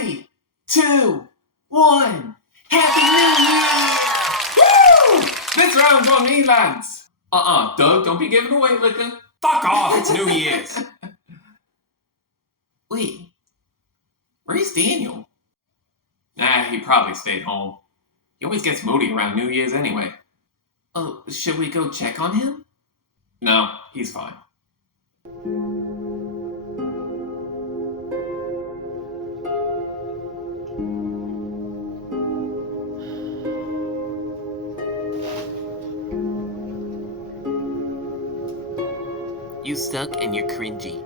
3, 2, 1. Happy New Year! Woo! This round's on me, lads. Doug, don't be giving away liquor. Fuck off, it's New Year's. Wait, where's Daniel? He probably stayed home. He always gets moody around New Year's anyway. Oh, should we go check on him? No, he's fine. You suck and you're cringy.